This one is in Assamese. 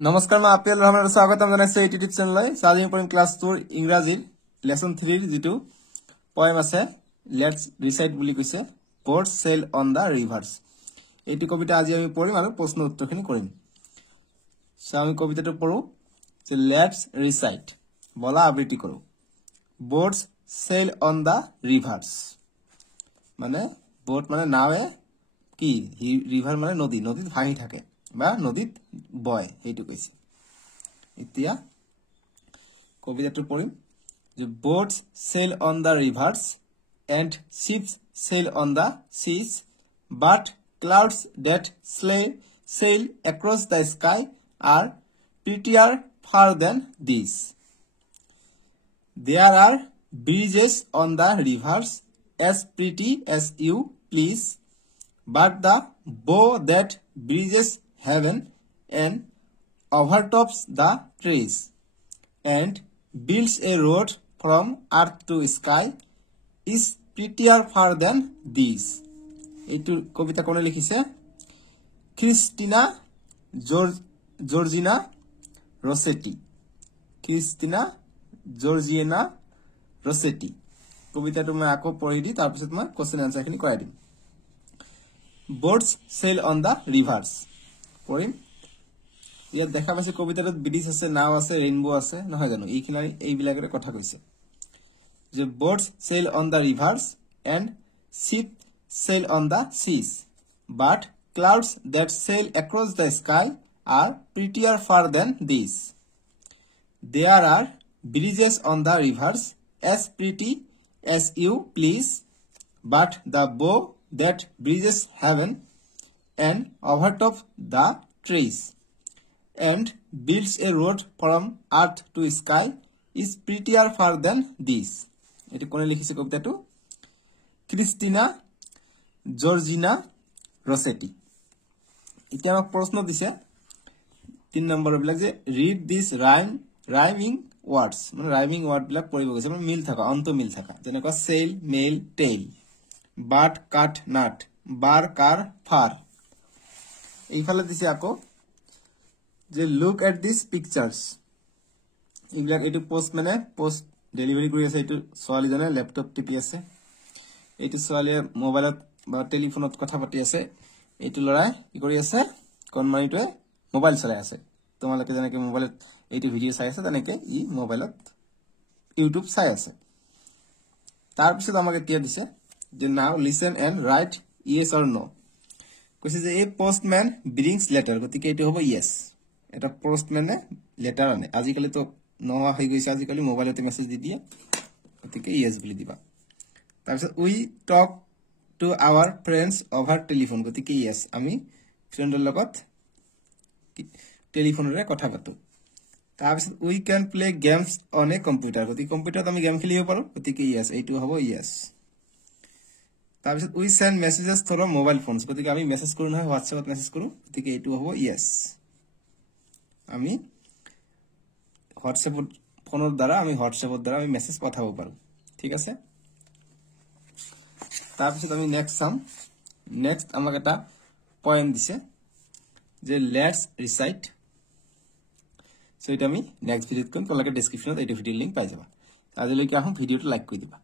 নমস্কাৰ মই আপিল ৰহমানৰ স্বাগতম জনাইছো এই ইউটিউব চেনেললৈ আজি আমি পঢ়িম ক্লাছ 2 ইংৰাজীৰ লেসন 3 যেটো পয়েম আছে লেটস ৰিসাইট বুলি কৈছে boats sail on the rivers এইটো কবিতা আজি আমি পঢ়িম আৰু প্ৰশ্ন উত্তৰখিনি কৰিম আমি কবিতাটো পঢ়ো যে লেটস ৰিসাইট বলা আবৃত্তি কৰো boats sail on the rivers মানে boat মানে নাৱে কি ৰিভাৰ মানে নদী নদীত ভাহি থাকে বা নদীত বয় হেতু কৈছে এতিয়া কবিতাটো পঢ়িম যে boats sail on the rivers and ships sail on the seas but clouds that sail across the sky are prettier far than these there are bridges on the rivers as pretty as you please but the bow that bridges heaven and overtops the trees and builds a road from earth to sky is prettier far than these. এইটো কবিতা কোনে লিখিছে ক্রিস্টিনা জর্জিনা রসেটি ক্রিস্টিনা জর্জিনা রসেটি কবিতাটো মই আকৌ পঢ়ি দি তাৰ পিছত মই কোশ্চেন আনসাৰ খিনি কৰাই দিম boats sail on the rivers পঢ়িম ইয়াত দেখা পাইছে কবিতাটোত ব্ৰিজ আছে নাও আছে ৰেইনবো আছে নহয় জানো এই বিলাকৰে কথা কৈছে যে boats sail on the rivers and ships sail on the seas but clouds that sail across the sky are prettier far than these there are bridges on the rivers as pretty as you please but the bow that bridges heaven and overtops the trees and builds a road from earth to sky is prettier far than this. এটি কোনে লিখিছে কবিতাটো ক্রিস্টিনা জর্জিনা রসেটি এতিয়া আমাক প্ৰশ্ন দিছে 3 নম্বৰ বিলাক যে ৰিড দিস রাইমিং ওয়ার্ডস মানে রাইমিং ওয়ার্ড বিলাক পঢ়িব গৈছে মানে মিল থাকা অন্ত মিল থাকা যেনেকৈ সেল মেল টেইল বাট কাট নাট বার কার ফার এইফালে দিছে আকৌ যে লুক এট দিস পিকচার্স এইবিলাক এটো পোস্ট মানে পোস্ট ডেলিভারি কৰি আছে এটো সোয়ালি জানে ল্যাপটপ টিপি আছে এটো সোয়ালিয়ে মোবাইলত বা টেলিফোনত কথা পাতি আছে এটো লৰাই কি কৰি আছে কনমানিটোৱে মোবাইল চলাই আছে তোমালোকে জানেকে মোবাইলত এটো ভিডিও চাই আছে তেনেকে ই মোবাইলত ইউটিউব চাই আছে তাৰ পিছত আমাকে তিয়া দিছে যে now listen and write yes or no কৈছে যে a postman brings letter গতিকে এটো হ'ব yes এটা পোস্টম্যানে লেটার আনে আজিকালি তো নোয়া হৈ গৈছে আজিকালি মোবাইলতে মেসেজ দি দিয়ে গতিকে yes বুলি দিবা তাৰপিছত we talk to our friends over telephone গতিকে yes আমি ফ্ৰেণ্ডৰ লগত টেলিফোনৰে কথা পাতো তাৰপিছত we can play games on a computer গতিকে কম্পিউটাৰত আমি গেম খেলিব পাৰো গতিকে yes এইটো হ'ব yes তাৰপিছত we send messages through mobile phones গতিকে আমি মেসেজ কৰো নহয় WhatsAppত মেসেজ কৰো গতিকে এইটো হ'ব yes আমি WhatsApp ফোনৰ দ্বাৰা আমি WhatsAppৰ দ্বাৰা আমি মেসেজ পঠাব পাৰো ঠিক আছে তাৰপিছত আমি নেক্সট আমাক এটা পয়েম দিছে যে লেটস ৰিসাইট সো এটা আমি নেক্সট ভিডিওত কৰিম তোমালোকে ডেসক্ৰিপচনত এই ভিডিওৰ লিংক পাই যাবা আজিলৈকে আহোঁ ভিডিওটো লাইক কৰি দিবা